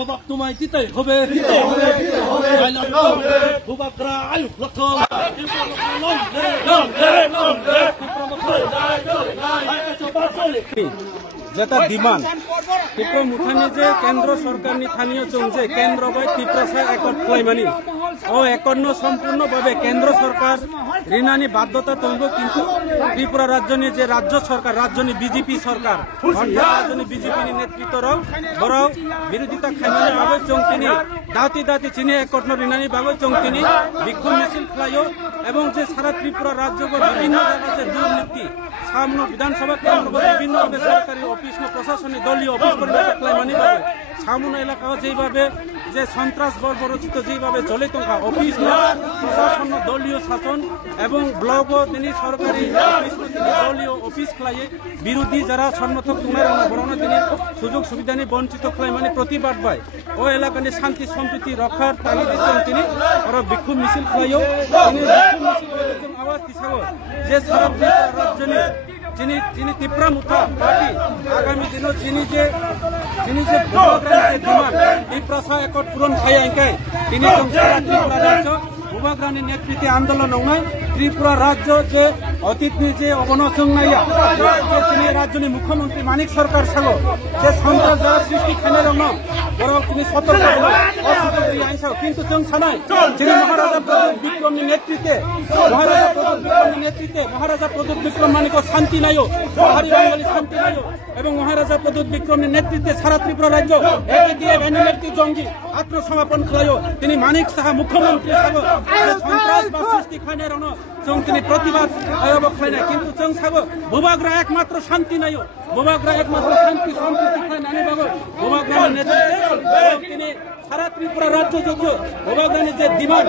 জবাব তোমায় দিতেই হবে। ভূভাগরা আয়ু প্রথম যেটা ডিমান্ড তীব্র মুখানি যে কেন্দ্র সরকারনি স্থানীয় চলছে কেন্দ্র বাই তীব্রসা একট ক্লাইমানি ও একন্ন সম্পূর্ণভাবে কেন্দ্র সরকার ঋণানি বাধ্যতা তুলব কিন্তু ত্রিপুরা রাজ্যনি যে রাজ্য সরকার রাজ্যনি বিজেপি সরকার অর্থাৎ রাজ্যনি বিজেপি নেতৃত্বরাও বড় বিরোধিতা খাইমানি ভাবে চংতিনি দাঁতি দাঁতি চিনি একন্ন ঋণানি ভাবে চংতিনি বিক্ষোভ মিছিল খাইও এবং যে সারা ত্রিপুরা রাজ্য বিভিন্ন জায়গায় যে দুর্নীতি সামনে বিধানসভা কেন্দ্র বিভিন্ন সরকারি অফিস প্রশাসনিক দলীয় অফিস ক্লাইমানি ভাবে সামনে এলাকা যেভাবে যে সন্ত্রাস বর্বরচিত যেভাবে চলে টঙ্কা অফিস প্রশাসন দলীয় শাসন এবং ব্লক তিনি সরকারি দলীয় অফিস খাইয়ে বিরোধী যারা সমর্থক তোমার অনবরণ তিনি সুযোগ সুবিধা নিয়ে বঞ্চিত খাইমানি প্রতিবাদ পায় ও এলাকায় শান্তি সম্প্রীতি রক্ষার তাগিদ দিচ্ছেন তিনি বিক্ষোভ মিছিল খাইও তিনি বিক্ষোভ মিছিল আওয়াজ হিসাবে যে সারা রাজ্যে যিনি তীব্রা মুঠা পার্টি আগামী দিনে যিনি যে তীব্রসা একট পূরণ খাই আইকাই তিনি সারা ত্রিপুরা রাজ্য ভূভাগরানি নেতৃত্বে আন্দোলন নয় ত্রিপুরা রাজ্য যে অতীতনি যে অবনচং নাইয়া তিনি রাজ্যনি মুখ্যমন্ত্রী মানিক সরকার সাগো যে সন্ত্রাস যারা সৃষ্টি খানে রং বড় তিনি সতর্ক আইনসাও কিন্তু जों সানাই যিনি মহারাজা প্রদীপ বিক্রমনি নেতৃত্বে মহারাজা প্রদীপ বিক্রম মানিক শান্তি নাইও বাহারি বাঙালি শান্তি নাইও এবং মহারাজা প্রদীপ বিক্রমের নেতৃত্বে সারা ত্রিপুরা রাজ্য একেডিএফ এনএলএফটি জঙ্গি আত্মসমর্পণ খাইও তিনি মানিক সাহা মুখ্যমন্ত্রী সাগো সন্ত্রাস বা সৃষ্টি খানে রং তিনি প্রতিবাদ খাই না কিন্তু जों সাগো ভূভাগরা একমাত্র শান্তি নাইও ভূভাগরা একমাত্র শান্তি সম্প্রীতি খাই নানি বাবু ভূভাগরা নেতৃত্বে তিনি সারা ত্রিপুরা রাজ্য যোগ্য ভূভাগরানি যে ডিমান্ড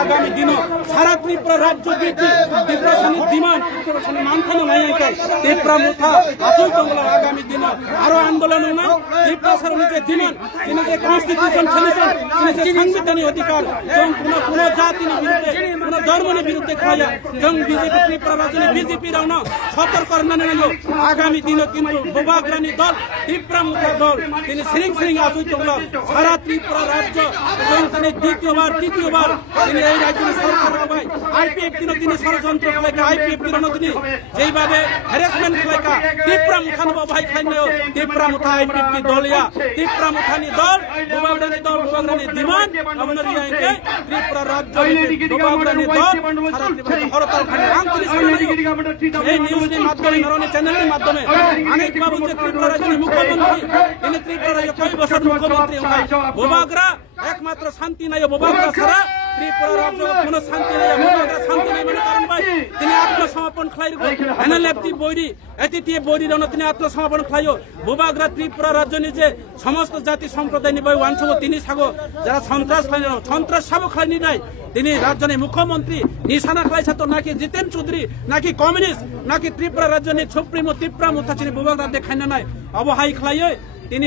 আগামী দিন সারা ত্রিপুরা রাজ্য তীব্রসানির ডিমান্ড মানখানো মাইয়াইকাই তীব্রা মুঠা আসল বাংলা আগামী দিন আরো আন্দোলন না তীব্রসানির যে ডিমান্ড তিনি যে কনস্টিটিউশন ছেলেছেন তিনি যে সাংবিধানিক অধিকার কোন জাতির বিরুদ্ধে কোন ধর্মের বিরুদ্ধে খাইয়া বিজেপি ত্রিপুরা রাজ্যে বিজেপি রাও সতর্ক নানিল আগামী দিনে কিন্তু ভূভাগরানি দল তীব্রা মুঠা দল তিনি সিং আসুই তোলা সারা ত্রিপুরা রাজ্য তিনি দ্বিতীয়বার তৃতীয়বার তিনি এই রাজ্যের সরকার হবাই আইপিএফ তিনি ষড়যন্ত্র খেলাইকা আইপিএফ তিনি যেইভাবে হ্যারাসমেন্ট খেলাইকা তীব্রা মুঠানো ভাই খাইনাও তীব্রা মুঠা আইপিএফ দলিয়া তীব্রা মুঠানি দল ভূভাগরানি ডিমান্ড আপনার ইয়াইকে ত্রিপুরা রাজ্য ভূভাগরানি দল সারা ত্রিপুরা হরতাল খানে এই নিউজের মাধ্যমে নরনে চ্যানেলের মাধ্যমে অনেক বাবু যে ত্রিপুরা রাজ্যের মুখ্যমন্ত্রী তিনি ত্রিপুরা রাজ্য কয় বছর মুখ্যমন্ত্রী ভূভাগরা একমাত্র শান্তি নাই ভূভাগরা ছাড়া ত্রিপুরা রাজ্য কোন শান্তি নাই ভূভাগরা শান্তি নাই মানে কারণ ভাই তিনি আত্মসমর্পণ খাই এনএলএফটি বৈরি এটিটি বৈরি রণ তিনি আত্মসমর্পণ খাইও ভূভাগরা ত্রিপুরা রাজ্য নিজে সমস্ত জাতি সম্প্রদায় নিবাই ওয়ানসব তিনি সাগো যারা সন্ত্রাস খাই সন্ত্রাস সাবো খাইনি নাই তিনি রাজ্যের মুখ্যমন্ত্রী নিশানা খাইছে তো নাকি জিতেন চৌধুরী নাকি কমিউনিস্ট নাকি ত্রিপুরা রাজ্যের সুপ্রিমো তীব্রা মুঠা তিনি ভূভাগরা দেখাইনা নাই অবহাই খাইয়ে তিনি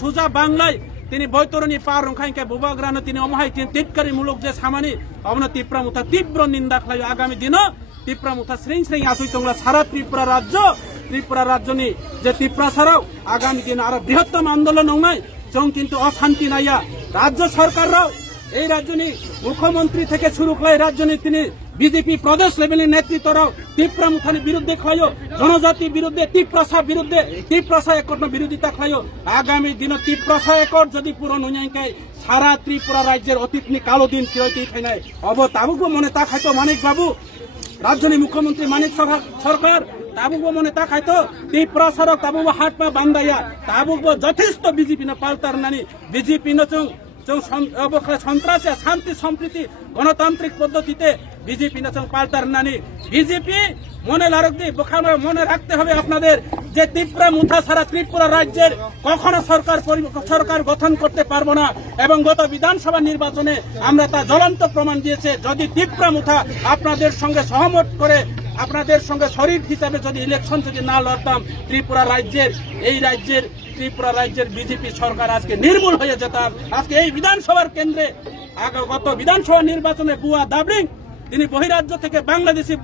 সোজা বাংলায় তিনি বৈতরণী পার রংখাইকে ভূভাগরানো তিনি অমহাই তিটকারিমূলক যে সামানি অবন তীব্রা মুঠা তীব্র নিন্দা খাই আগামী দিন তীব্রা মুঠা শ্রেণী আসুই তোমরা সারা ত্রিপুরা রাজ্যনি যে তীব্রা ছাড়াও আগামী দিন আরো বৃহত্তম আন্দোলন নাই जों কিন্তু অশান্তি নাইয়া রাজ্য সরকাররাও এই রাজ্যনি মুখ্যমন্ত্রী থেকে শুরু করে রাজ্যনি তিনি বিজেপি প্রদেশ লেভেলের নেতৃত্বরাও তীব্রা মুঠানি বিরুদ্ধে খাইও জনজাতি বিরুদ্ধে তীব্রসা একট বিরোধিতা খাইও আগামী দিন তীব্রসা একট যদি পূরণ হইয়াই সারা ত্রিপুরা রাজ্যের অতীতনি কালো দিন ফিরতি খাই নাই তাবুকবো মনে তা খাইতো মানিক বাবু রাজ্যনি মুখ্যমন্ত্রী মানিক সরকার তাবুকবো মনে তা খাইতো তীব্রা সড়ক তাবুকবো হাট পা বান্ধাইয়া তাবুকবো যথেষ্ট বিজেপি না পাল্টার নানি বিজেপি নচং সন্ত্রাস শান্তি সম্প্রীতি গণতান্ত্রিক পদ্ধতিতে বিজেপি নাচং পাল্টার নানি বিজেপি মনে মনে রাখতে হবে আপনাদের যে তীব্রা মুঠা সারা ত্রিপুরা রাজ্যের কখনো সরকার গঠন করতে পারবো না এবং গত বিধানসভা নির্বাচনে আমরা তা জ্বলন্ত প্রমাণ দিয়েছে যদি তীব্রা মুঠা আপনাদের সঙ্গে সহমত করে আপনাদের সঙ্গে শরিক হিসাবে যদি ইলেকশন যদি না লড়তাম ত্রিপুরা রাজ্যের বিজেপি সরকার আজকে নির্মূল হয়ে যেতাম আজকে এই বিধানসভার কেন্দ্রে গত বিধানসভা নির্বাচনে বুয়া দাবরিং তিনি বহিরাজ্য থেকে বাংলাদেশি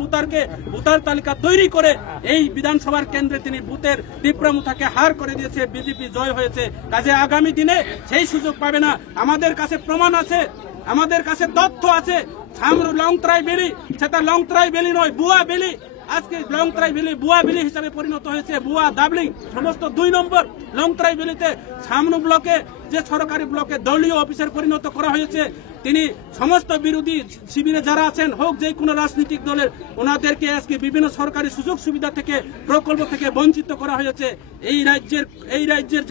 ভোটার তালিকা তৈরি করে এই বিধানসভার কেন্দ্রে তিনি বুথের টিপ্রামুথাকে হার করে দিয়েছে। বিজেপি জয় হয়েছে। কাজে আগামী দিনে সেই সুযোগ পাবে না। আমাদের কাছে প্রমাণ আছে, আমাদের কাছে তথ্য আছে। ছামরু লংত্রাই বেলি, সেটা লংত্রাই বেলি নয়, বুয়া বেলি। আজকে লংত্রাই বেলি বুয়া বেলি হিসাবে পরিণত হয়েছে। বুয়া দাবলিং সমস্ত 2 নম্বর লংত্রাই বেলিতে ছামরু ব্লকে যে সরকারি ব্লকে দলীয় অফিসার পরিণত করা হয়েছে। তিনি সমস্ত বিরোধী শিবিরে যারা আছেন, হোক যে কোনো রাজনৈতিক দলের, ওনাদেরকে আজকে বিভিন্ন সরকারি সুযোগ সুবিধা থেকে, প্রকল্প থেকে বঞ্চিত করা হয়েছে। এই রাজ্যের